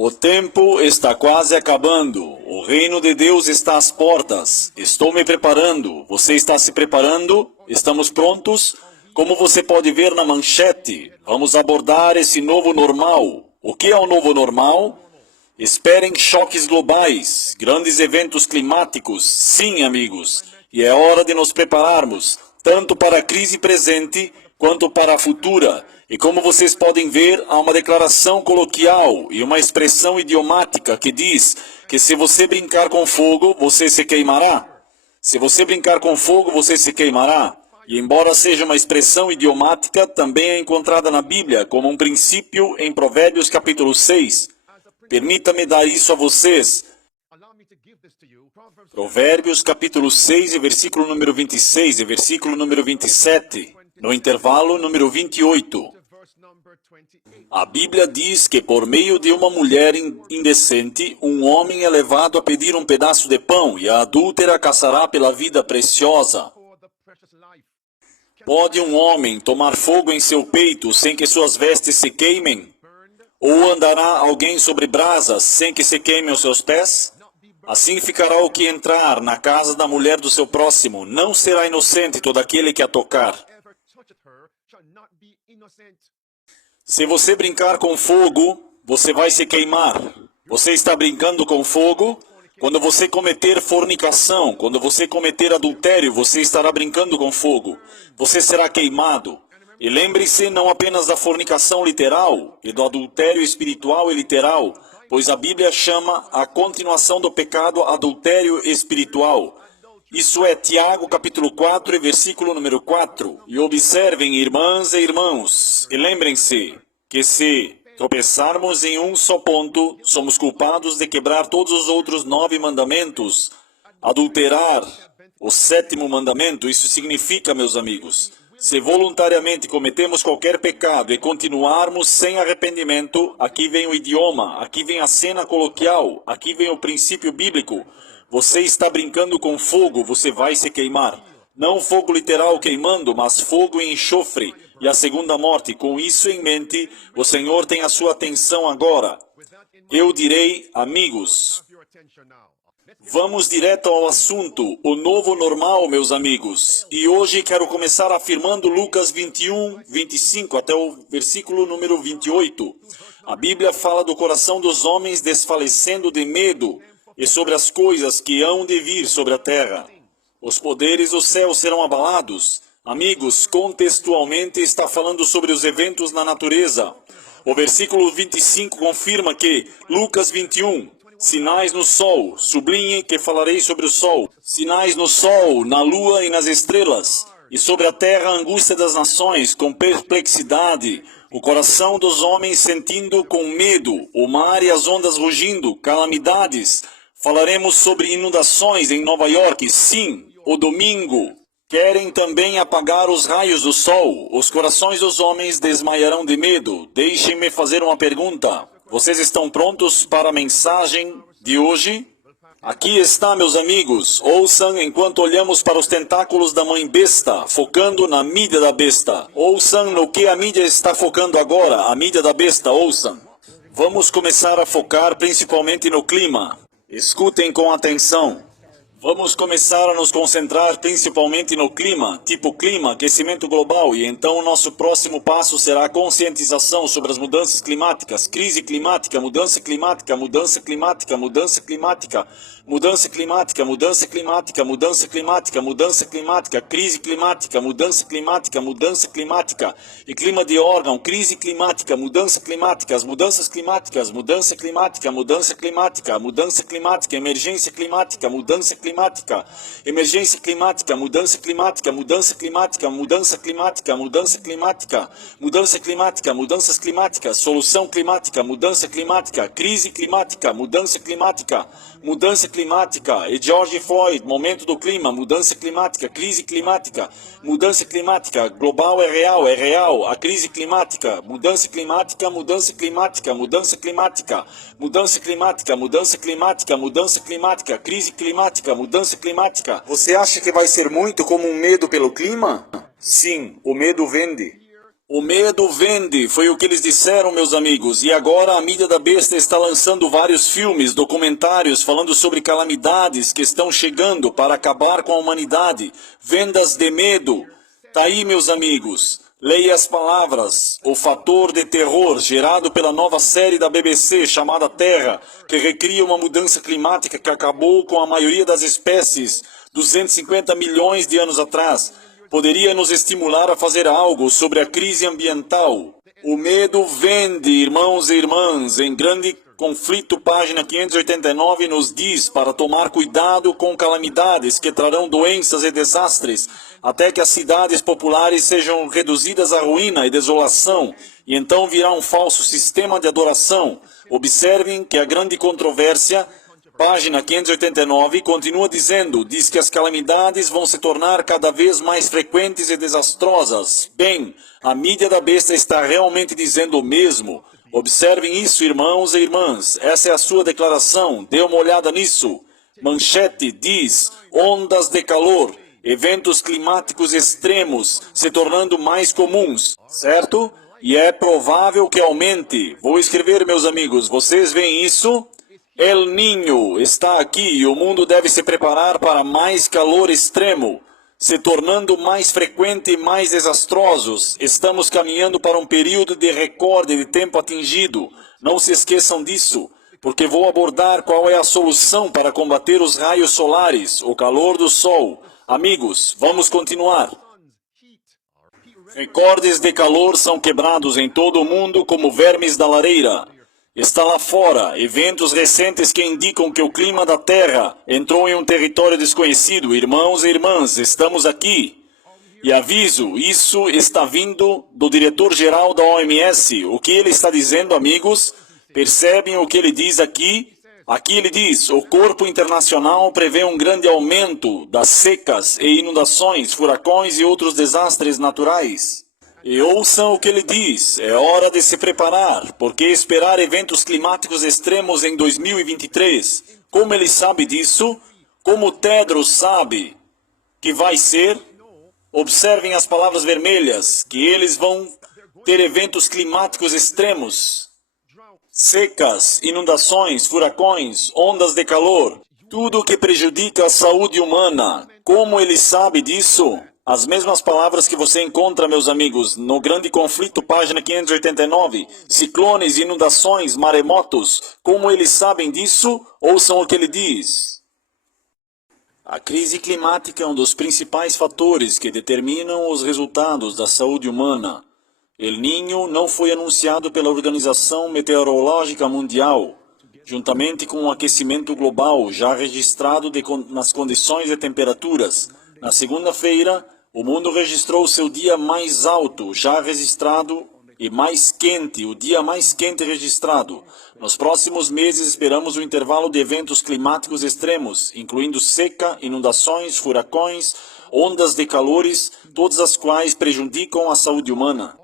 O tempo está quase acabando. O reino de Deus está às portas. Estou me preparando. Você está se preparando? Estamos prontos? Como você pode ver na manchete, vamos abordar esse novo normal. O que é o novo normal? Esperem choques globais, grandes eventos climáticos, sim, amigos. E é hora de nos prepararmos, tanto para a crise presente quanto para a futura. E como vocês podem ver, há uma declaração coloquial e uma expressão idiomática que diz que se você brincar com fogo, você se queimará. Se você brincar com fogo, você se queimará. E embora seja uma expressão idiomática, também é encontrada na Bíblia como um princípio em Provérbios capítulo 6. Permita-me dar isso a vocês. Provérbios capítulo 6 e versículo número 26 e versículo número 27. No intervalo número 28. A Bíblia diz que por meio de uma mulher indecente, um homem é levado a pedir um pedaço de pão e a adúltera caçará pela vida preciosa. Pode um homem tomar fogo em seu peito sem que suas vestes se queimem? Ou andará alguém sobre brasas sem que se queimem os seus pés? Assim ficará o que entrar na casa da mulher do seu próximo. Não será inocente todo aquele que a tocar. Se você brincar com fogo, você vai se queimar. Você está brincando com fogo? Quando você cometer fornicação, quando você cometer adultério, você estará brincando com fogo. Você será queimado. E lembre-se não apenas da fornicação literal e do adultério espiritual e literal, pois a Bíblia chama a continuação do pecado adultério espiritual. Isso é Tiago capítulo 4 e versículo número 4. E observem, irmãs e irmãos, e lembrem-se que se tropeçarmos em um só ponto, somos culpados de quebrar todos os outros 9 mandamentos. Adulterar o 7º mandamento, isso significa, meus amigos, se voluntariamente cometemos qualquer pecado e continuarmos sem arrependimento, aqui vem o idioma, aqui vem a cena coloquial, aqui vem o princípio bíblico. Você está brincando com fogo, você vai se queimar. Não fogo literal queimando, mas fogo e enxofre. E a segunda morte. Com isso em mente, o Senhor tem a sua atenção agora. Eu direi, amigos, vamos direto ao assunto, o novo normal, meus amigos. E hoje quero começar afirmando Lucas 21, 25, até o versículo número 28. A Bíblia fala do coração dos homens desfalecendo de medo e sobre as coisas que hão de vir sobre a terra. Os poderes do céu serão abalados. Amigos, contextualmente está falando sobre os eventos na natureza. O versículo 25 confirma que Lucas 21, sinais no sol, sublinhe que falarei sobre o sol. Sinais no sol, na lua e nas estrelas. E sobre a terra a angústia das nações, com perplexidade. O coração dos homens sentindo com medo, o mar e as ondas rugindo, calamidades. Falaremos sobre inundações em Nova York, sim, o domingo. Querem também apagar os raios do sol. Os corações dos homens desmaiarão de medo. Deixem-me fazer uma pergunta. Vocês estão prontos para a mensagem de hoje? Aqui está, meus amigos. Ouçam enquanto olhamos para os tentáculos da mãe besta, focando na mídia da besta. Ouçam no que a mídia está focando agora, a mídia da besta, ouçam. Vamos começar a focar principalmente no clima. Escutem com atenção. Vamos começar a nos concentrar principalmente no clima, tipo clima, aquecimento global, e então o nosso próximo passo será a conscientização sobre as mudanças climáticas, crise climática, mudança climática, mudança climática, mudança climática, mudança climática, mudança climática, mudança climática, mudança climática, crise climática, mudança climática, mudança climática, e clima de órgão, crise climática, mudança climática, as mudanças climáticas, mudança climática, mudança climática, mudança climática, emergência climática, mudança climática, emergência climática, mudança climática, mudança climática, mudança climática, mudança climática, mudança climática, mudanças climáticas, solução climática, mudança climática, crise climática, mudança climática, mudança climática, e George Floyd, momento do clima, mudança climática, crise climática, mudança climática, global é real, a crise climática, mudança climática, mudança climática, mudança climática, mudança climática, mudança climática, mudança climática, crise climática, mudança climática. Você acha que vai ser muito como um medo pelo clima? Sim, o medo vende. O medo vende, foi o que eles disseram, meus amigos. E agora a mídia da besta está lançando vários filmes, documentários, falando sobre calamidades que estão chegando para acabar com a humanidade. Vendas de medo. Tá aí, meus amigos. Leia as palavras. O fator de terror gerado pela nova série da BBC chamada Terra, que recria uma mudança climática que acabou com a maioria das espécies 250 milhões de anos atrás, poderia nos estimular a fazer algo sobre a crise ambiental. O medo vende, irmãos e irmãs. Em Grande Conflito, página 589, nos diz para tomar cuidado com calamidades que trarão doenças e desastres, até que as cidades populares sejam reduzidas à ruína e desolação, e então virá um falso sistema de adoração. Observem que a grande controvérsia, página 589, continua dizendo, diz que as calamidades vão se tornar cada vez mais frequentes e desastrosas. Bem, a mídia da besta está realmente dizendo o mesmo. Observem isso, irmãos e irmãs. Essa é a sua declaração. Dê uma olhada nisso. Manchete diz, ondas de calor, eventos climáticos extremos se tornando mais comuns, certo? E é provável que aumente. Vou escrever, meus amigos, vocês veem isso? El Niño está aqui e o mundo deve se preparar para mais calor extremo, se tornando mais frequente e mais desastrosos. Estamos caminhando para um período de recorde de tempo atingido. Não se esqueçam disso, porque vou abordar qual é a solução para combater os raios solares, o calor do sol. Amigos, vamos continuar. Recordes de calor são quebrados em todo o mundo como vermes da lareira. Está lá fora, eventos recentes que indicam que o clima da Terra entrou em um território desconhecido. Irmãos e irmãs, estamos aqui. E aviso, isso está vindo do diretor-geral da OMS. O que ele está dizendo, amigos? Percebem o que ele diz aqui? Aqui ele diz, o corpo internacional prevê um grande aumento das secas e inundações, furacões e outros desastres naturais. E ouçam o que ele diz, é hora de se preparar, porque esperar eventos climáticos extremos em 2023? Como ele sabe disso? Como Tedros sabe que vai ser? Observem as palavras vermelhas, que eles vão ter eventos climáticos extremos. Secas, inundações, furacões, ondas de calor, tudo que prejudica a saúde humana. Como ele sabe disso? As mesmas palavras que você encontra, meus amigos, no Grande Conflito, página 589. Ciclones, inundações, maremotos. Como eles sabem disso? Ouçam o que ele diz. A crise climática é um dos principais fatores que determinam os resultados da saúde humana. El Niño não foi anunciado pela Organização Meteorológica Mundial, juntamente com o aquecimento global já registrado nas condições de temperaturas. Na segunda-feira, o mundo registrou seu dia mais alto já registrado e mais quente, o dia mais quente registrado. Nos próximos meses esperamos um intervalo de eventos climáticos extremos, incluindo seca, inundações, furacões, ondas de calores, todas as quais prejudicam a saúde humana.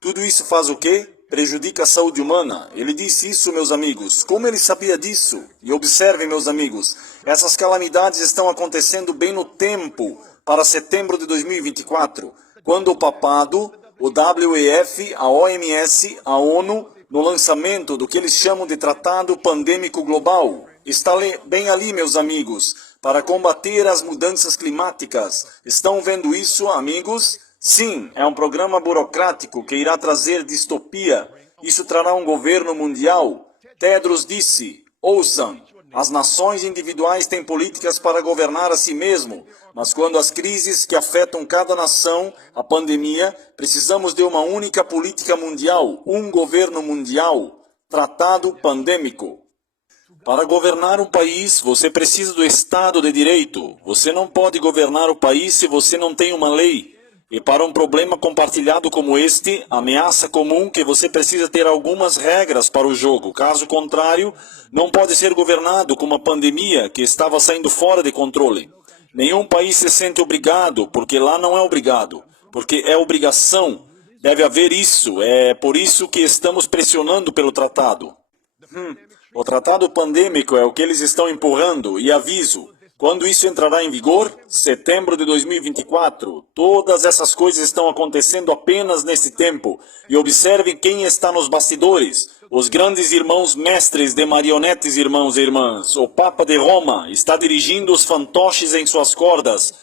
Tudo isso faz o quê? Prejudica a saúde humana. Ele disse isso, meus amigos. Como ele sabia disso? E observem, meus amigos, essas calamidades estão acontecendo bem no tempo para setembro de 2024, quando o papado, o WEF, a OMS, a ONU, no lançamento do que eles chamam de Tratado Pandêmico Global. Está bem ali, meus amigos, para combater as mudanças climáticas. Estão vendo isso, amigos? Sim, é um programa burocrático que irá trazer distopia. Isso trará um governo mundial. Tedros disse, ouçam, as nações individuais têm políticas para governar a si mesmo, mas quando as crises que afetam cada nação, a pandemia, precisamos de uma única política mundial, um governo mundial, tratado pandêmico. Para governar um país, você precisa do Estado de Direito. Você não pode governar o país se você não tem uma lei. E para um problema compartilhado como este, ameaça comum que você precisa ter algumas regras para o jogo. Caso contrário, não pode ser governado como uma pandemia que estava saindo fora de controle. Nenhum país se sente obrigado, porque lá não é obrigado, porque é obrigação. Deve haver isso, é por isso que estamos pressionando pelo tratado. O tratado pandêmico é o que eles estão empurrando, e aviso, Quando isso entrará em vigor? Setembro de 2024. Todas essas coisas estão acontecendo apenas nesse tempo. E observe quem está nos bastidores. Os grandes irmãos mestres de marionetes, irmãos e irmãs. O Papa de Roma está dirigindo os fantoches em suas cordas.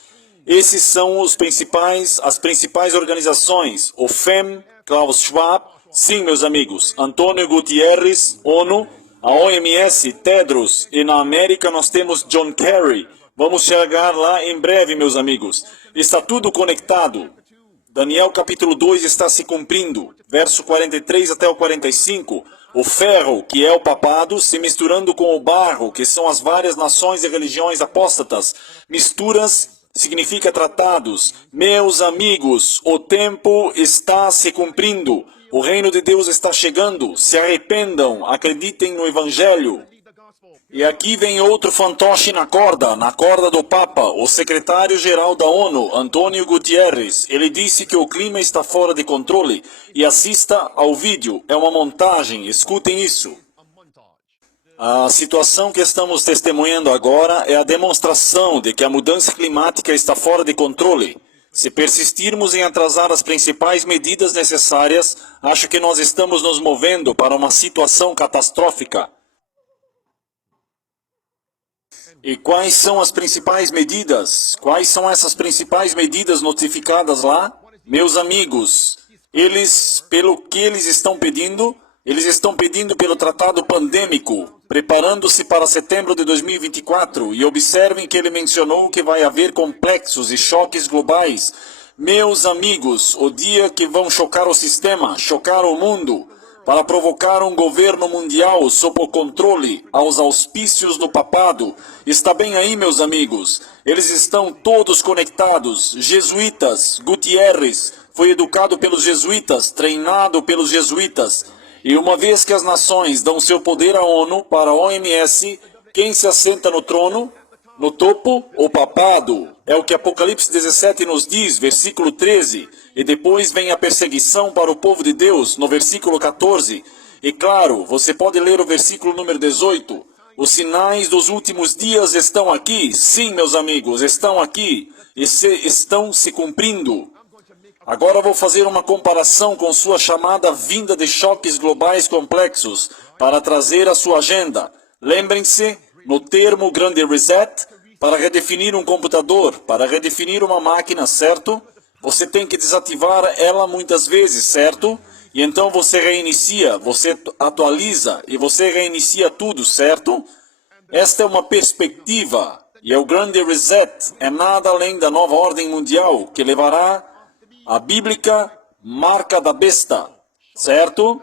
Esses são as principais organizações. O FEM, Klaus Schwab. Sim, meus amigos. Antônio Gutierrez, ONU. A OMS, Tedros, e na América nós temos John Kerry. Vamos chegar lá em breve, meus amigos. Está tudo conectado. Daniel capítulo 2 está se cumprindo. Verso 43 até o 45. O ferro, que é o papado, se misturando com o barro, que são as várias nações e religiões apóstatas. Misturas significa tratados. Meus amigos, o tempo está se cumprindo. O reino de Deus está chegando. Se arrependam, acreditem no Evangelho. E aqui vem outro fantoche na corda do Papa, o secretário-geral da ONU, Antônio Gutierrez. Ele disse que o clima está fora de controle. E assista ao vídeo, é uma montagem, escutem isso. A situação que estamos testemunhando agora é a demonstração de que a mudança climática está fora de controle. Se persistirmos em atrasar as principais medidas necessárias, acho que nós estamos nos movendo para uma situação catastrófica. E quais são as principais medidas? Quais são essas principais medidas notificadas lá? Meus amigos, pelo que eles estão pedindo pelo tratado pandêmico, preparando-se para setembro de 2024, e observem que ele mencionou que vai haver complexos e choques globais. Meus amigos, o dia que vão chocar o sistema, chocar o mundo, para provocar um governo mundial sob o controle, aos auspícios do papado. Está bem aí, meus amigos? Eles estão todos conectados. Jesuítas, Gutierrez foi educado pelos jesuítas, treinado pelos jesuítas. E uma vez que as nações dão seu poder à ONU, para a OMS, quem se assenta no trono? No topo, o papado. É o que Apocalipse 17 nos diz, versículo 13. E depois vem a perseguição para o povo de Deus, no versículo 14. E claro, você pode ler o versículo número 18. Os sinais dos últimos dias estão aqui. Sim, meus amigos, estão aqui. E estão se cumprindo. Agora vou fazer uma comparação com sua chamada vinda de choques globais complexos para trazer a sua agenda. Lembrem-se, no termo grande reset, para redefinir um computador, para redefinir uma máquina, certo? Você tem que desativar ela muitas vezes, certo? E então você reinicia, você atualiza e você reinicia tudo, certo? Esta é uma perspectiva, e o grande reset é nada além da nova ordem mundial que levará a bíblica marca da besta, certo?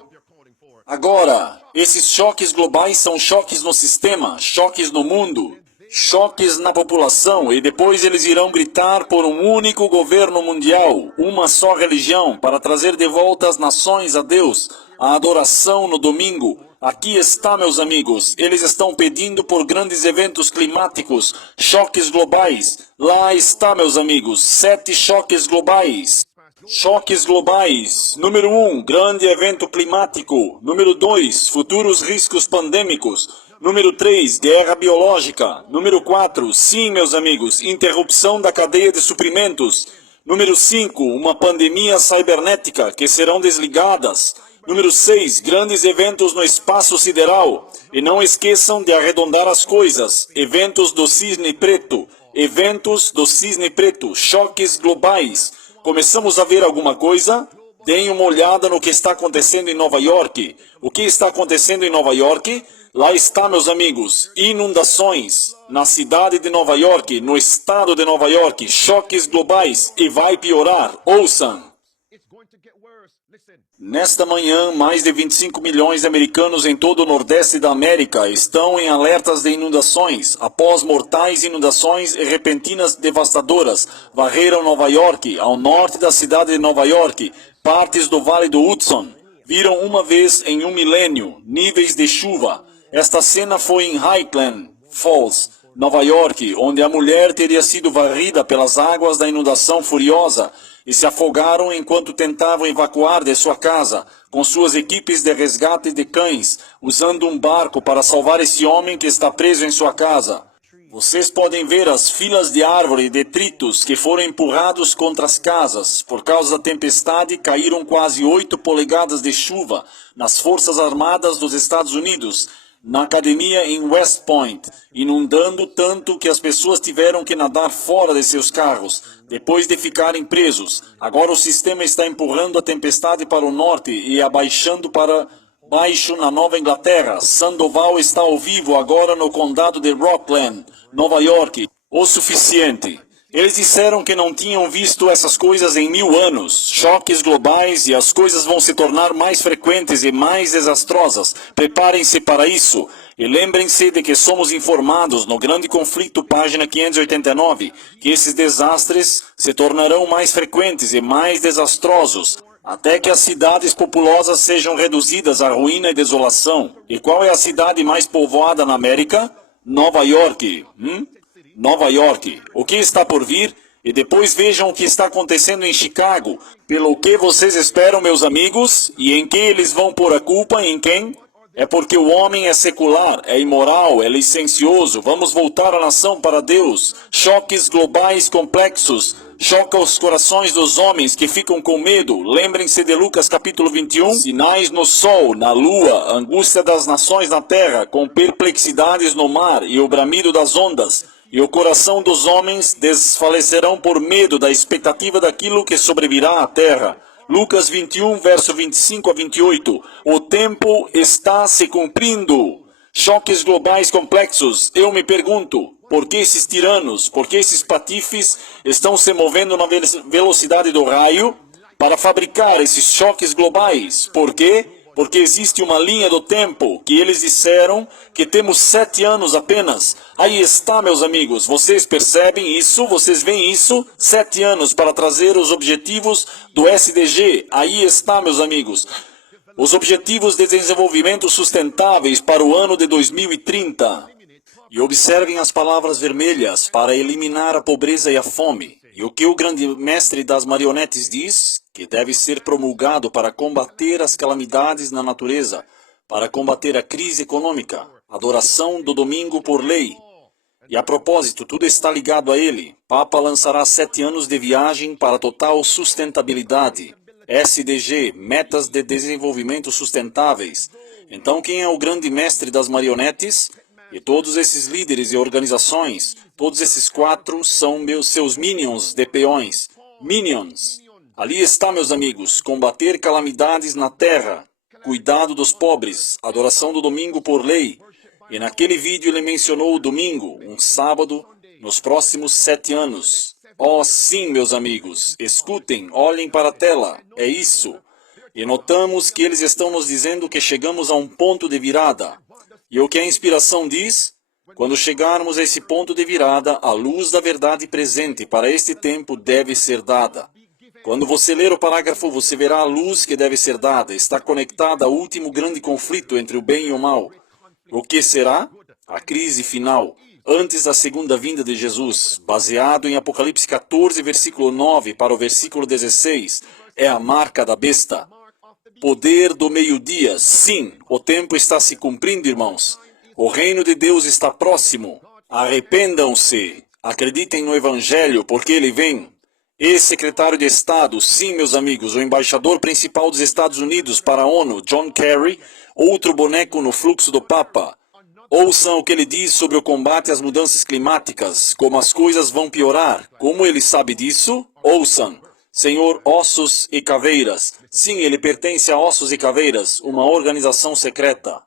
Agora, esses choques globais são choques no sistema, choques no mundo, choques na população, e depois eles irão gritar por um único governo mundial, uma só religião, para trazer de volta as nações a Deus, a adoração no domingo. Aqui está, meus amigos, eles estão pedindo por grandes eventos climáticos, choques globais. Lá está, meus amigos, 7 choques globais. Choques globais. Número 1, grande evento climático. Número 2, futuros riscos pandêmicos. Número 3, guerra biológica. Número 4, sim, meus amigos, interrupção da cadeia de suprimentos. Número 5, uma pandemia cibernética que serão desligadas. Número 6, grandes eventos no espaço sideral. E não esqueçam de arredondar as coisas. Eventos do Cisne Preto. Eventos do Cisne Preto. Choques globais. Começamos a ver alguma coisa? Deem uma olhada no que está acontecendo em Nova York. O que está acontecendo em Nova York? Lá está, meus amigos, inundações na cidade de Nova York, no estado de Nova York, choques globais, e vai piorar. Ouçam! Nesta manhã, mais de 25 milhões de americanos em todo o Nordeste da América estão em alertas de inundações, após mortais inundações e repentinas devastadoras varreram Nova York, ao norte da cidade de Nova York, partes do Vale do Hudson. Viram uma vez em um milênio níveis de chuva. Esta cena foi em Highland Falls, Nova York, onde a mulher teria sido varrida pelas águas da inundação furiosa e se afogaram enquanto tentavam evacuar de sua casa, com suas equipes de resgate de cães, usando um barco para salvar esse homem que está preso em sua casa. Vocês podem ver as filas de árvore e detritos que foram empurrados contra as casas. Por causa da tempestade, caíram quase 8 polegadas de chuva nas Forças Armadas dos Estados Unidos, na academia em West Point, inundando tanto que as pessoas tiveram que nadar fora de seus carros, depois de ficarem presos. Agora o sistema está empurrando a tempestade para o norte e abaixando para baixo na Nova Inglaterra. Sandoval está ao vivo agora no condado de Rockland, Nova York. O suficiente. Eles disseram que não tinham visto essas coisas em 1000 anos. Choques globais e as coisas vão se tornar mais frequentes e mais desastrosas. Preparem-se para isso. E lembrem-se de que somos informados no Grande Conflito, página 589, que esses desastres se tornarão mais frequentes e mais desastrosos, até que as cidades populosas sejam reduzidas à ruína e desolação. E qual é a cidade mais povoada na América? Nova York. Nova York. O que está por vir? E depois vejam o que está acontecendo em Chicago. Pelo que vocês esperam, meus amigos? E em que eles vão pôr a culpa? Em quem? É porque o homem é secular, é imoral, é licencioso. Vamos voltar a nação para Deus. Choques globais complexos. Choca os corações dos homens que ficam com medo. Lembrem-se de Lucas capítulo 21. Sinais no sol, na lua, angústia das nações na terra, com perplexidades no mar e o bramido das ondas. E o coração dos homens desfalecerão por medo da expectativa daquilo que sobrevirá à terra. Lucas 21, verso 25 a 28. O tempo está se cumprindo. Choques globais complexos. Eu me pergunto, por que esses tiranos, por que esses patifes estão se movendo na velocidade do raio para fabricar esses choques globais? Por quê? Porque existe uma linha do tempo que eles disseram que temos 7 anos apenas. Aí está, meus amigos. Vocês percebem isso? Vocês veem isso? 7 anos para trazer os objetivos do SDG. Aí está, meus amigos. Os objetivos de desenvolvimento sustentáveis para o ano de 2030. E observem as palavras vermelhas para eliminar a pobreza e a fome. E o que o grande mestre das marionetes diz? Que deve ser promulgado para combater as calamidades na natureza, para combater a crise econômica, adoração do domingo por lei. E a propósito, tudo está ligado a ele. Papa lançará 7 anos de viagem para total sustentabilidade. SDG, Metas de Desenvolvimento Sustentáveis. Então quem é o grande mestre das marionetes? E todos esses líderes e organizações, todos esses 4 são seus minions de peões. Minions. Ali está, meus amigos, combater calamidades na terra, cuidado dos pobres, adoração do domingo por lei. E naquele vídeo ele mencionou o domingo, um sábado, nos próximos 7 anos. Oh, sim, meus amigos, escutem, olhem para a tela, é isso. E notamos que eles estão nos dizendo que chegamos a um ponto de virada. E o que a inspiração diz? Quando chegarmos a esse ponto de virada, a luz da verdade presente para este tempo deve ser dada. Quando você ler o parágrafo, você verá a luz que deve ser dada. Está conectada ao último grande conflito entre o bem e o mal. O que será? A crise final, antes da segunda vinda de Jesus, baseado em Apocalipse 14, versículo 9 para o versículo 16, é a marca da besta. Poder do meio-dia. Sim, o tempo está se cumprindo, irmãos. O reino de Deus está próximo. Arrependam-se. Acreditem no Evangelho, porque ele vem. Ex-secretário de Estado, sim, meus amigos, o embaixador principal dos Estados Unidos para a ONU, John Kerry, outro boneco no fluxo do Papa. Ouçam o que ele diz sobre o combate às mudanças climáticas, como as coisas vão piorar. Como ele sabe disso? Ouçam. Senhor Ossos e Caveiras. Sim, ele pertence a Ossos e Caveiras, uma organização secreta.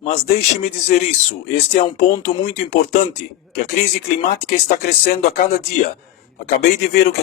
Mas deixe-me dizer isso, este é um ponto muito importante, que a crise climática está crescendo a cada dia. Acabei de ver o que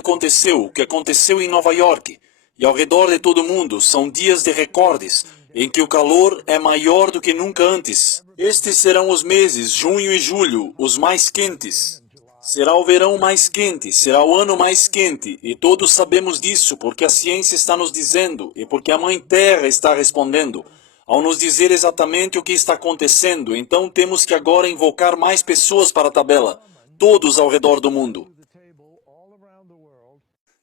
aconteceu em Nova York, e ao redor de todo o mundo, são dias de recordes, em que o calor é maior do que nunca antes. Estes serão os meses, junho e julho, os mais quentes. Será o verão mais quente, será o ano mais quente, e todos sabemos disso, porque a ciência está nos dizendo, e porque a Mãe Terra está respondendo. Ao nos dizer exatamente o que está acontecendo, então temos que agora invocar mais pessoas para a tabela, todos ao redor do mundo.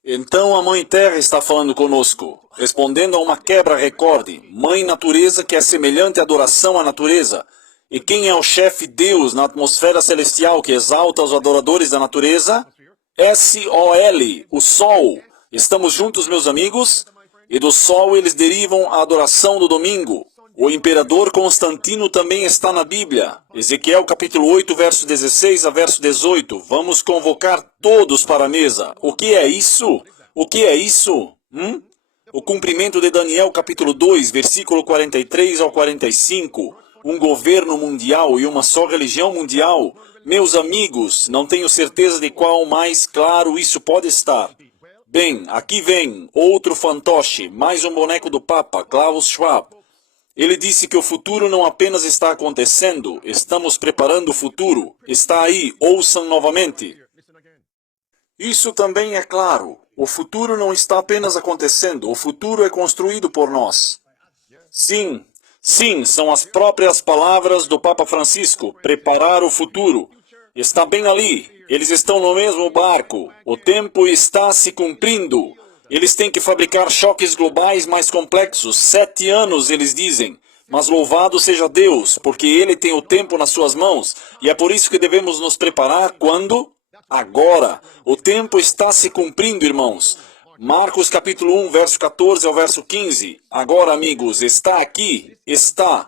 Então a Mãe Terra está falando conosco, respondendo a uma quebra-recorde, Mãe Natureza que é semelhante à adoração à natureza. E quem é o chefe Deus na atmosfera celestial que exalta os adoradores da natureza? S-O-L, o Sol. Estamos juntos, meus amigos? E do Sol eles derivam a adoração do domingo. O imperador Constantino também está na Bíblia. Ezequiel capítulo 8, verso 16 a verso 18. Vamos convocar todos para a mesa. O que é isso? O que é isso? O cumprimento de Daniel capítulo 2, versículo 43 ao 45. Um governo mundial e uma só religião mundial. Meus amigos, não tenho certeza de qual mais claro isso pode estar. Bem, aqui vem outro fantoche, mais um boneco do Papa, Klaus Schwab. Ele disse que o futuro não apenas está acontecendo, estamos preparando o futuro. Está aí, ouçam novamente. Isso também é claro. O futuro não está apenas acontecendo, o futuro é construído por nós. Sim, sim, são as próprias palavras do Papa Francisco, preparar o futuro. Está bem ali, eles estão no mesmo barco, o tempo está se cumprindo. Eles têm que fabricar choques globais mais complexos, 7 anos, eles dizem. Mas louvado seja Deus, porque Ele tem o tempo nas suas mãos, e é por isso que devemos nos preparar quando? Agora. O tempo está se cumprindo, irmãos. Marcos capítulo 1, verso 14 ao verso 15. Agora, amigos, está aqui, está.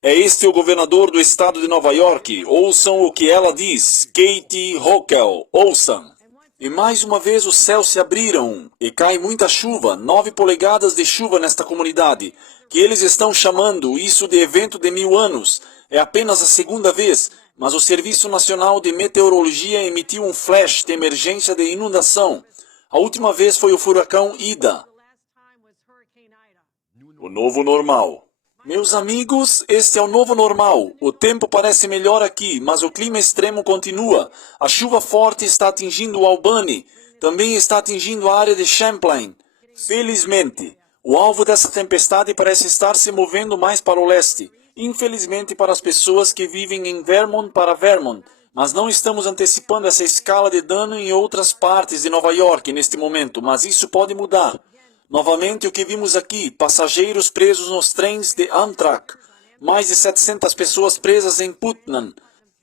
É este o governador do estado de Nova York. Ouçam o que ela diz. Katie Hochul, ouçam. E mais uma vez os céus se abriram, e cai muita chuva, 9 polegadas de chuva nesta comunidade, que eles estão chamando isso de evento de 1000 anos. É apenas a segunda vez, mas o Serviço Nacional de Meteorologia emitiu um flash de emergência de inundação. A última vez foi o furacão Ida. O novo normal. Meus amigos, este é o novo normal. O tempo parece melhor aqui, mas o clima extremo continua. A chuva forte está atingindo o Albany. Também está atingindo a área de Champlain. Felizmente, o alvo dessa tempestade parece estar se movendo mais para o leste. Infelizmente para as pessoas que vivem em Vermont para Vermont. Mas não estamos antecipando essa escala de dano em outras partes de Nova York neste momento, mas isso pode mudar. Novamente o que vimos aqui, passageiros presos nos trens de Amtrak, mais de 700 pessoas presas em Putnam.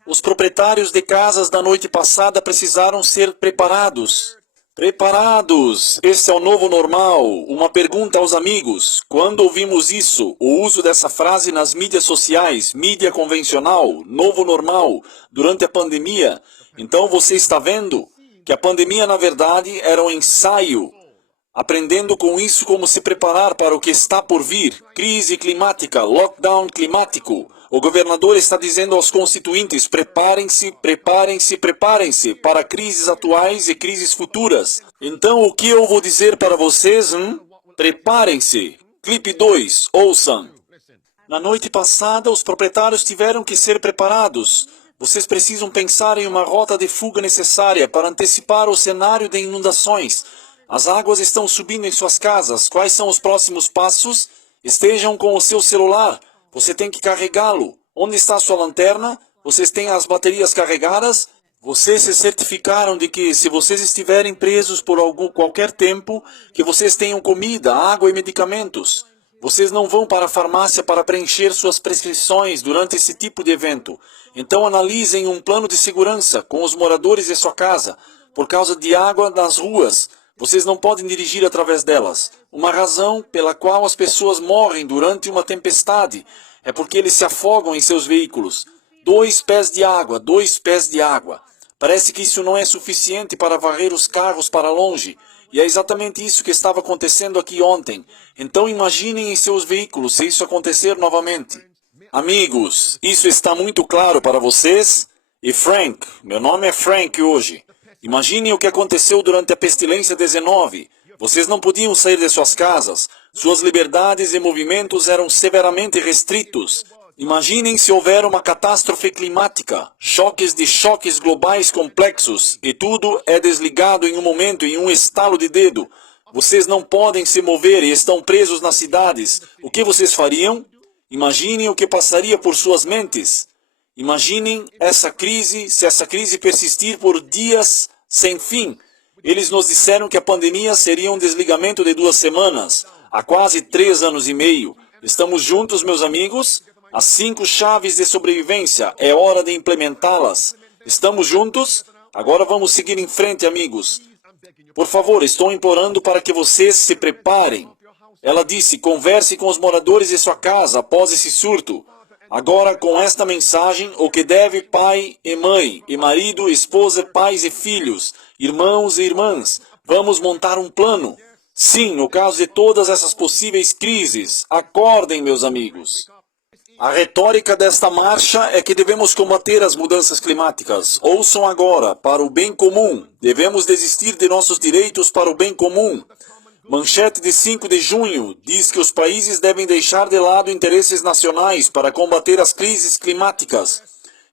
Os proprietários de casas da noite passada precisaram ser preparados. Preparados! Esse é o novo normal. Uma pergunta aos amigos. Quando ouvimos isso, o uso dessa frase nas mídias sociais, mídia convencional, novo normal, durante a pandemia, então você está vendo que a pandemia na verdade era um ensaio. Aprendendo com isso como se preparar para o que está por vir, crise climática, lockdown climático. O governador está dizendo aos constituintes, preparem-se, preparem-se, preparem-se para crises atuais e crises futuras. Então o que eu vou dizer para vocês? Preparem-se. Clipe 2, ouçam. Na noite passada, os proprietários tiveram que ser preparados. Vocês precisam pensar em uma rota de fuga necessária para antecipar o cenário de inundações. As águas estão subindo em suas casas. Quais são os próximos passos? Estejam com o seu celular. Você tem que carregá-lo. Onde está a sua lanterna? Vocês têm as baterias carregadas? Vocês se certificaram de que, se vocês estiverem presos por qualquer tempo, que vocês tenham comida, água e medicamentos. Vocês não vão para a farmácia para preencher suas prescrições durante esse tipo de evento. Então analisem um plano de segurança com os moradores de sua casa, por causa de água nas ruas. Vocês não podem dirigir através delas. Uma razão pela qual as pessoas morrem durante uma tempestade é porque eles se afogam em seus veículos. 2 pés de água, 2 pés de água. Parece que isso não é suficiente para varrer os carros para longe. E é exatamente isso que estava acontecendo aqui ontem. Então imaginem em seus veículos se isso acontecer novamente. Amigos, isso está muito claro para vocês? E Frank, meu nome é Frank hoje. Imaginem o que aconteceu durante a pestilência 19. Vocês não podiam sair de suas casas. Suas liberdades e movimentos eram severamente restritos. Imaginem se houver uma catástrofe climática, choques globais complexos, e tudo é desligado em um momento, em um estalo de dedo. Vocês não podem se mover e estão presos nas cidades. O que vocês fariam? Imaginem o que passaria por suas mentes. Imaginem essa crise, se essa crise persistir por dias sem fim. Eles nos disseram que a pandemia seria um desligamento de 2 semanas, há quase 3 anos e meio. Estamos juntos, meus amigos? As 5 chaves de sobrevivência, é hora de implementá-las. Estamos juntos? Agora vamos seguir em frente, amigos. Por favor, estou implorando para que vocês se preparem. Ela disse, converse com os moradores de sua casa após esse surto. Agora, com esta mensagem, o que deve pai e mãe, e marido, esposa, pais e filhos, irmãos e irmãs, vamos montar um plano. Sim, no caso de todas essas possíveis crises, acordem, meus amigos. A retórica desta marcha é que devemos combater as mudanças climáticas. Ouçam agora, para o bem comum. Devemos desistir de nossos direitos para o bem comum. Manchete de 5 de junho diz que os países devem deixar de lado interesses nacionais para combater as crises climáticas.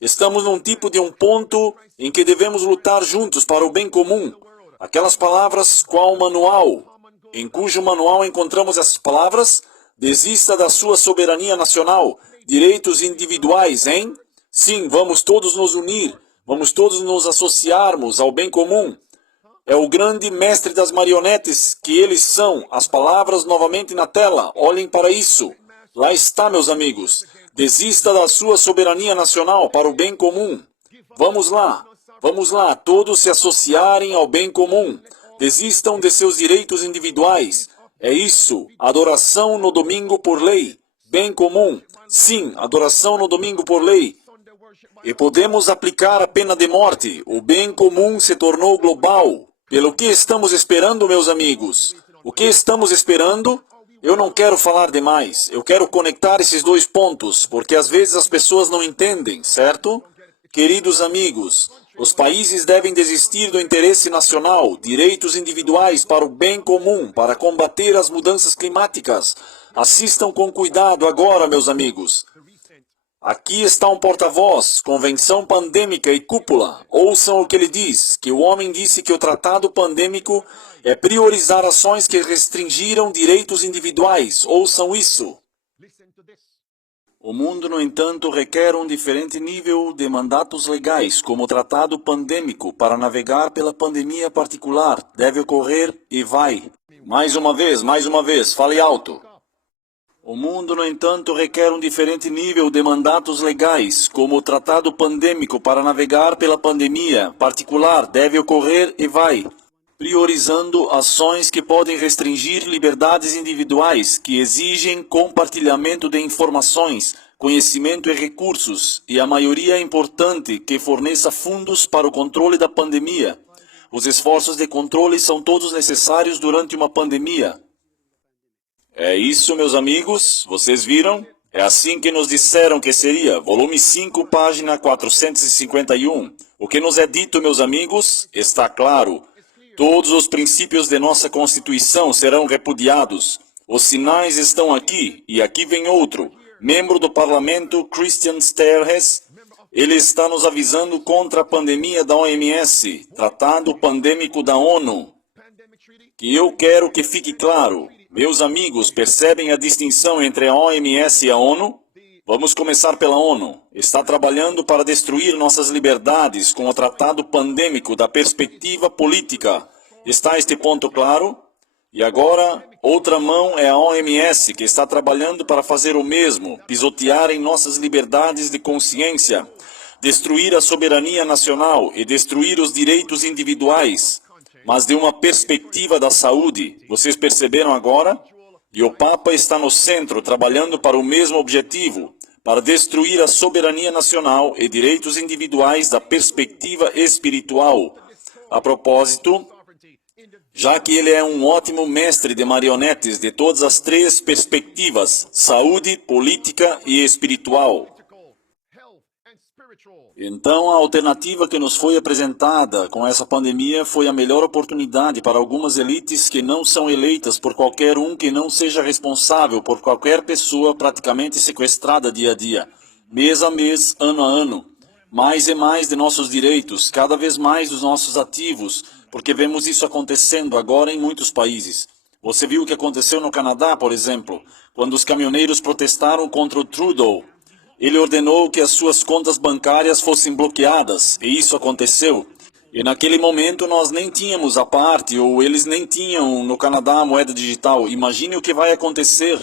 Estamos num tipo de um ponto em que devemos lutar juntos para o bem comum. Aquelas palavras qual manual, em cujo manual encontramos essas palavras, desista da sua soberania nacional, direitos individuais, hein? Sim, vamos todos nos unir, vamos todos nos associarmos ao bem comum. É o grande mestre das marionetes que eles são. As palavras novamente na tela. Olhem para isso. Lá está, meus amigos. Desista da sua soberania nacional para o bem comum. Vamos lá, todos se associarem ao bem comum. Desistam de seus direitos individuais. É isso, adoração no domingo por lei. Bem comum. Sim, adoração no domingo por lei. E podemos aplicar a pena de morte. O bem comum se tornou global. Pelo que estamos esperando, meus amigos? O que estamos esperando? Eu não quero falar demais. Eu quero conectar esses 2 pontos, porque às vezes as pessoas não entendem, certo? Queridos amigos, os países devem desistir do interesse nacional, direitos individuais para o bem comum, para combater as mudanças climáticas. Assistam com cuidado agora, meus amigos. Aqui está um porta-voz, convenção pandêmica e cúpula. Ouçam o que ele diz, que o homem disse que o tratado pandêmico é priorizar ações que restringiram direitos individuais. Ouçam isso. O mundo, no entanto, requer um diferente nível de mandatos legais, como o tratado pandêmico, para navegar pela pandemia particular. Deve ocorrer e vai. Mais uma vez, fale alto. O mundo, no entanto, requer um diferente nível de mandatos legais, como o tratado pandêmico para navegar pela pandemia particular deve ocorrer e vai, priorizando ações que podem restringir liberdades individuais, que exigem compartilhamento de informações, conhecimento e recursos, e a maioria é importante que forneça fundos para o controle da pandemia. Os esforços de controle são todos necessários durante uma pandemia. É isso, meus amigos, vocês viram? É assim que nos disseram que seria, volume 5, página 451. O que nos é dito, meus amigos, está claro. Todos os princípios de nossa Constituição serão repudiados. Os sinais estão aqui, e aqui vem outro. Membro do Parlamento, Christian Sterres, ele está nos avisando contra a pandemia da OMS, Tratado Pandêmico da ONU. Que eu quero que fique claro. Meus amigos, percebem a distinção entre a OMS e a ONU? Vamos começar pela ONU. Está trabalhando para destruir nossas liberdades com o tratado pandêmico da perspectiva política. Está este ponto claro? E agora, outra mão é a OMS, que está trabalhando para fazer o mesmo, pisotear em nossas liberdades de consciência, destruir a soberania nacional e destruir os direitos individuais. Mas de uma perspectiva da saúde, vocês perceberam agora? E o Papa está no centro, trabalhando para o mesmo objetivo, para destruir a soberania nacional e direitos individuais da perspectiva espiritual. A propósito, já que ele é um ótimo mestre de marionetes de todas as 3 perspectivas, saúde, política e espiritual. Então, a alternativa que nos foi apresentada com essa pandemia foi a melhor oportunidade para algumas elites que não são eleitas por qualquer um que não seja responsável por qualquer pessoa praticamente sequestrada dia a dia, mês a mês, ano a ano. Mais e mais de nossos direitos, cada vez mais dos nossos ativos, porque vemos isso acontecendo agora em muitos países. Você viu o que aconteceu no Canadá, por exemplo, quando os caminhoneiros protestaram contra o Trudeau. Ele ordenou que as suas contas bancárias fossem bloqueadas, e isso aconteceu. E naquele momento nós nem tínhamos a parte, ou eles nem tinham no Canadá a moeda digital. Imagine o que vai acontecer.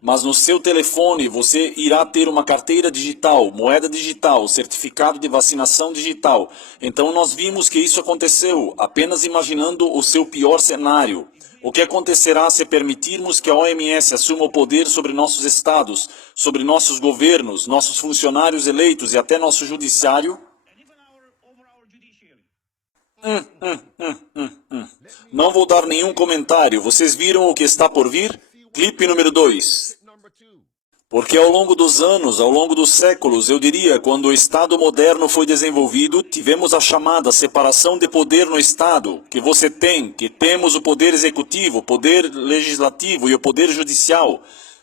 Mas no seu telefone você irá ter uma carteira digital, moeda digital, certificado de vacinação digital. Então nós vimos que isso aconteceu, apenas imaginando o seu pior cenário. O que acontecerá se permitirmos que a OMS assuma o poder sobre nossos estados, sobre nossos governos, nossos funcionários eleitos e até nosso judiciário? Não vou dar nenhum comentário. Vocês viram o que está por vir? Clipe número 2. Porque ao longo dos anos, ao longo dos séculos, eu diria, quando o Estado moderno foi desenvolvido, tivemos a chamada separação de poder no Estado, que você tem, que temos o poder executivo, o poder legislativo e o poder judicial.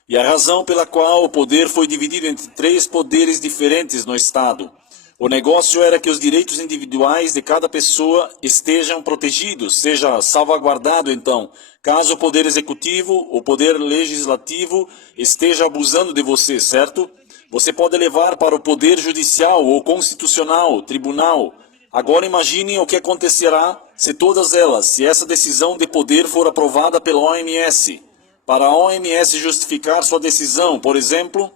E a razão pela qual o poder foi dividido entre 3 poderes diferentes no Estado. O negócio era que os direitos individuais de cada pessoa estejam protegidos, seja salvaguardado então, caso o poder executivo, o poder legislativo esteja abusando de você, certo? Você pode levar para o poder judicial ou constitucional, tribunal. Agora imaginem o que acontecerá se todas elas, se essa decisão de poder for aprovada pela OMS. Para a OMS justificar sua decisão, por exemplo,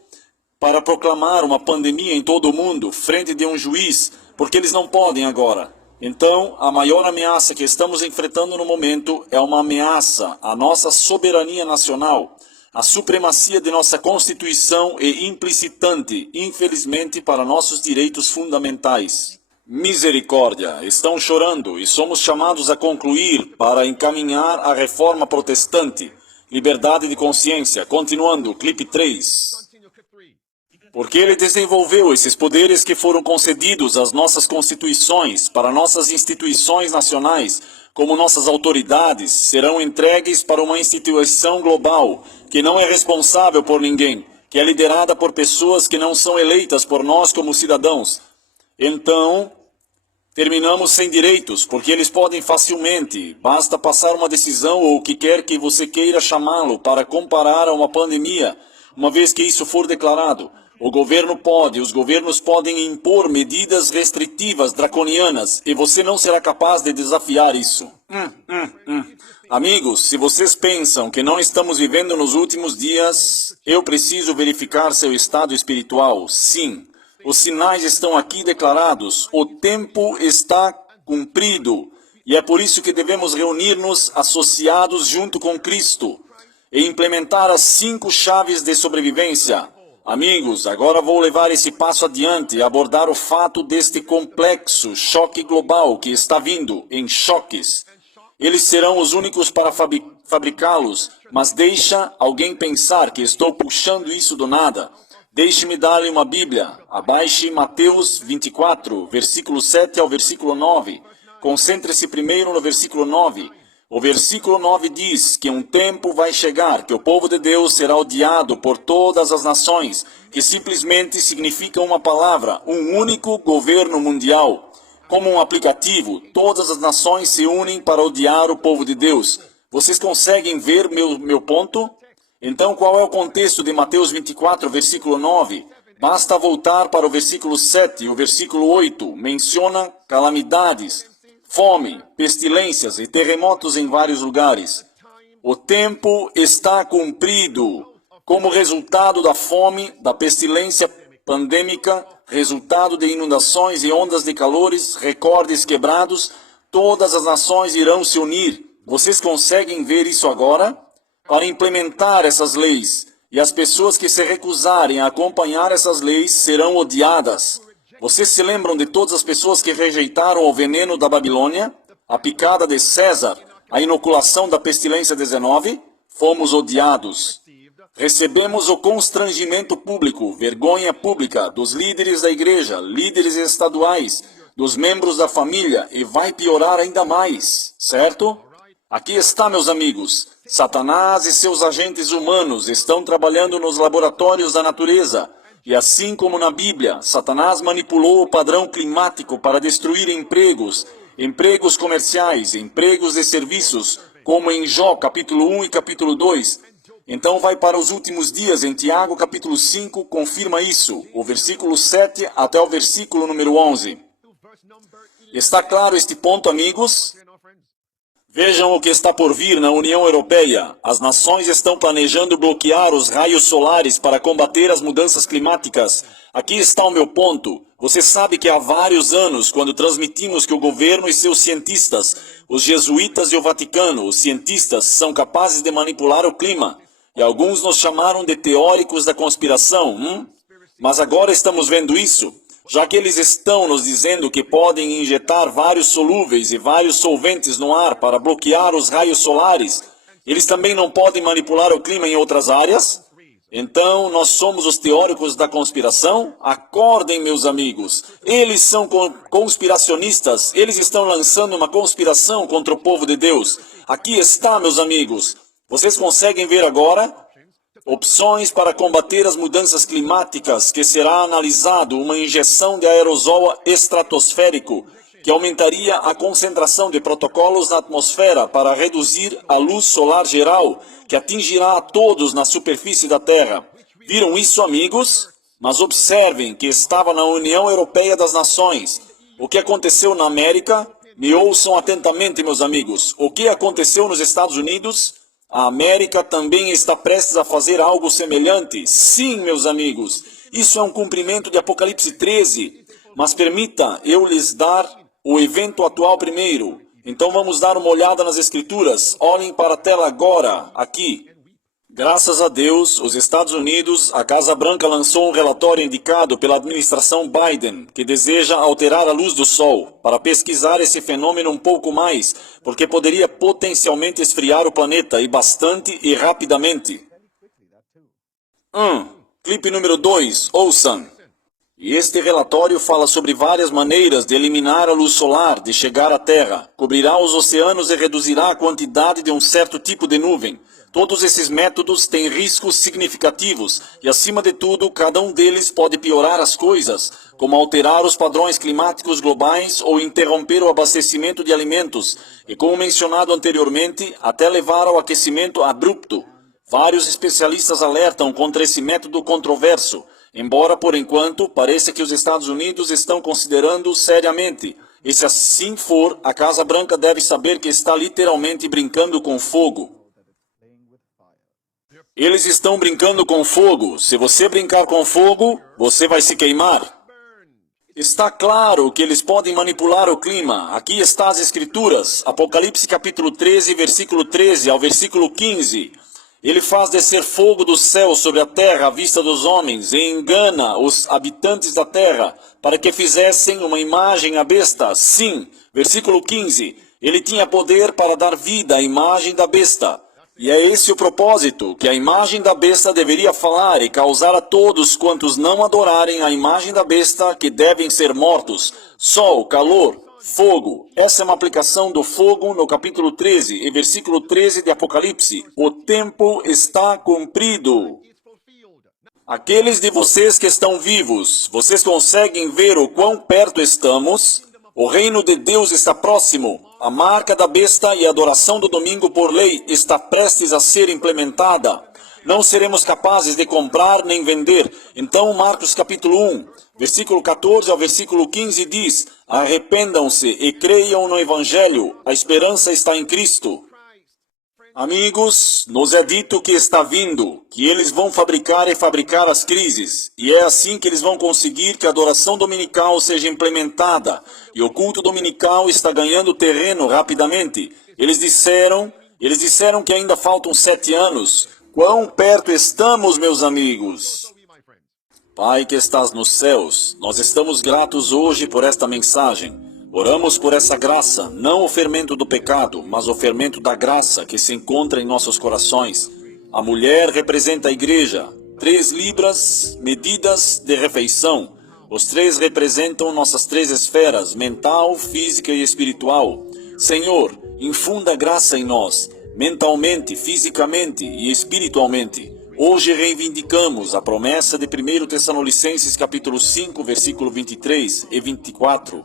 para proclamar uma pandemia em todo o mundo, frente de um juiz, porque eles não podem agora. Então, a maior ameaça que estamos enfrentando no momento é uma ameaça à nossa soberania nacional, à supremacia de nossa Constituição e implicitante, infelizmente, para nossos direitos fundamentais. Misericórdia, estão chorando e somos chamados a concluir para encaminhar a reforma protestante. Liberdade de consciência. Continuando, clipe 3. Porque ele desenvolveu esses poderes que foram concedidos às nossas constituições, para nossas instituições nacionais, como nossas autoridades, serão entregues para uma instituição global, que não é responsável por ninguém, que é liderada por pessoas que não são eleitas por nós como cidadãos. Então, terminamos sem direitos, porque eles podem facilmente, basta passar uma decisão ou o que quer que você queira chamá-lo, para comparar a uma pandemia, uma vez que isso for declarado. O governo pode, os governos podem impor medidas restritivas draconianas e você não será capaz de desafiar isso. Amigos, se vocês pensam que não estamos vivendo nos últimos dias, eu preciso verificar seu estado espiritual. Sim, os sinais estão aqui declarados, o tempo está cumprido e é por isso que devemos reunir-nos associados junto com Cristo e implementar as 5 chaves de sobrevivência. Amigos, agora vou levar esse passo adiante e abordar o fato deste complexo choque global que está vindo em choques. Eles serão os únicos para fabricá-los, mas deixa alguém pensar que estou puxando isso do nada. Deixe-me dar-lhe uma Bíblia. Abaixe Mateus 24, versículo 7 ao versículo 9. Concentre-se primeiro no versículo 9. O versículo 9 diz que um tempo vai chegar, que o povo de Deus será odiado por todas as nações, que simplesmente significa uma palavra, um único governo mundial. Como um aplicativo, todas as nações se unem para odiar o povo de Deus. Vocês conseguem ver meu ponto? Então, qual é o contexto de Mateus 24, versículo 9? Basta voltar para o versículo 7 e o versículo 8. Menciona calamidades, fome, pestilências e terremotos em vários lugares. O tempo está cumprido. Como resultado da fome, da pestilência pandêmica, resultado de inundações e ondas de calores, recordes quebrados, todas as nações irão se unir. Vocês conseguem ver isso agora? Para implementar essas leis. E as pessoas que se recusarem a acompanhar essas leis serão odiadas. Vocês se lembram de todas as pessoas que rejeitaram o veneno da Babilônia, a picada de César, a inoculação da pestilência 19? Fomos odiados. Recebemos o constrangimento público, vergonha pública dos líderes da igreja, líderes estaduais, dos membros da família e vai piorar ainda mais, certo? Aqui está, meus amigos. Satanás e seus agentes humanos estão trabalhando nos laboratórios da natureza. E assim como na Bíblia, Satanás manipulou o padrão climático para destruir empregos, empregos comerciais, empregos de serviços, como em Jó, capítulo 1 e capítulo 2. Então vai para os últimos dias, em Tiago, capítulo 5, confirma isso, o versículo 7 até o versículo número 11. Está claro este ponto, amigos? Vejam o que está por vir na União Europeia. As nações estão planejando bloquear os raios solares para combater as mudanças climáticas. Aqui está o meu ponto. Você sabe que há vários anos, quando transmitimos que o governo e seus cientistas, os jesuítas e o Vaticano, os cientistas, são capazes de manipular o clima. E alguns nos chamaram de teóricos da conspiração, Mas agora estamos vendo isso. Já que eles estão nos dizendo que podem injetar vários solúveis e vários solventes no ar para bloquear os raios solares, eles também não podem manipular o clima em outras áreas? Então, nós somos os teóricos da conspiração? Acordem, meus amigos. Eles são conspiracionistas. Eles estão lançando uma conspiração contra o povo de Deus. Aqui está, meus amigos. Vocês conseguem ver agora? Opções para combater as mudanças climáticas, que será analisado uma injeção de aerosol estratosférico, que aumentaria a concentração de protocolos na atmosfera para reduzir a luz solar geral, que atingirá a todos na superfície da Terra. Viram isso, amigos? Mas observem que estava na União Europeia das Nações. O que aconteceu na América? Me ouçam atentamente, meus amigos. O que aconteceu nos Estados Unidos? A América também está prestes a fazer algo semelhante. Sim, meus amigos, isso é um cumprimento de Apocalipse 13. Mas permita eu lhes dar o evento atual primeiro. Então vamos dar uma olhada nas Escrituras. Olhem para a tela agora, aqui. Graças a Deus, os Estados Unidos, a Casa Branca lançou um relatório indicado pela administração Biden, que deseja alterar a luz do Sol, para pesquisar esse fenômeno um pouco mais, porque poderia potencialmente esfriar o planeta, e bastante e rapidamente. Clipe número 2, ouçam. E este relatório fala sobre várias maneiras de eliminar a luz solar, de chegar à Terra, cobrirá os oceanos e reduzirá a quantidade de um certo tipo de nuvem. Todos esses métodos têm riscos significativos e, acima de tudo, cada um deles pode piorar as coisas, como alterar os padrões climáticos globais ou interromper o abastecimento de alimentos, e, como mencionado anteriormente, até levar ao aquecimento abrupto. Vários especialistas alertam contra esse método controverso, embora, por enquanto, pareça que os Estados Unidos estão considerando seriamente. E se assim for, a Casa Branca deve saber que está literalmente brincando com fogo. Eles estão brincando com fogo. Se você brincar com fogo, você vai se queimar. Está claro que eles podem manipular o clima. Aqui está as Escrituras. Apocalipse capítulo 13, versículo 13 ao versículo 15. Ele faz descer fogo do céu sobre a terra à vista dos homens e engana os habitantes da terra para que fizessem uma imagem à besta. Sim, versículo 15. Ele tinha poder para dar vida à imagem da besta. E é esse o propósito, que a imagem da besta deveria falar e causar a todos quantos não adorarem a imagem da besta que devem ser mortos. Sol, calor, fogo. Essa é uma aplicação do fogo no capítulo 13 e versículo 13 de Apocalipse. O tempo está cumprido. Aqueles de vocês que estão vivos, vocês conseguem ver o quão perto estamos? O reino de Deus está próximo. A marca da besta e a adoração do domingo por lei está prestes a ser implementada. Não seremos capazes de comprar nem vender. Então, Marcos capítulo 1, versículo 14 ao versículo 15 diz: arrependam-se e creiam no Evangelho. A esperança está em Cristo. Amigos, nos é dito que está vindo, que eles vão fabricar e fabricar as crises, e é assim que eles vão conseguir que a adoração dominical seja implementada, e o culto dominical está ganhando terreno rapidamente. Eles disseram que ainda faltam 7 anos. Quão perto estamos, meus amigos? Pai que estás nos céus, nós estamos gratos hoje por esta mensagem. Oramos por essa graça, não o fermento do pecado, mas o fermento da graça que se encontra em nossos corações. A mulher representa a igreja, 3 libras, medidas de refeição. Os 3 representam nossas 3 esferas, mental, física e espiritual. Senhor, infunda graça em nós, mentalmente, fisicamente e espiritualmente. Hoje reivindicamos a promessa de 1 Tessalonicenses capítulo 5, versículo 23 e 24.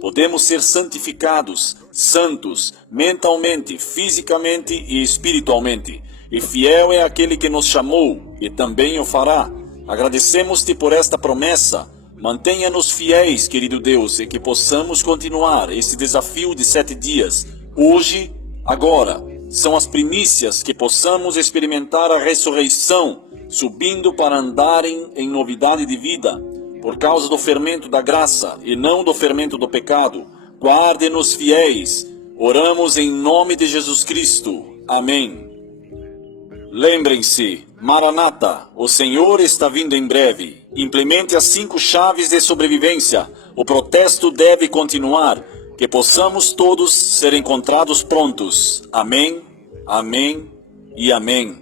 Podemos ser santificados, santos, mentalmente, fisicamente e espiritualmente. E fiel é aquele que nos chamou, e também o fará. Agradecemos-te por esta promessa. Mantenha-nos fiéis, querido Deus, e que possamos continuar esse desafio de 7 dias, hoje Agora, são as primícias que possamos experimentar a ressurreição, subindo para andarem em novidade de vida, por causa do fermento da graça e não do fermento do pecado. Guarde-nos fiéis. Oramos em nome de Jesus Cristo. Amém. Lembrem-se, Maranata, o Senhor está vindo em breve. Implemente as 5 chaves de sobrevivência. O protesto deve continuar. Que possamos todos ser encontrados prontos. Amém, amém e amém.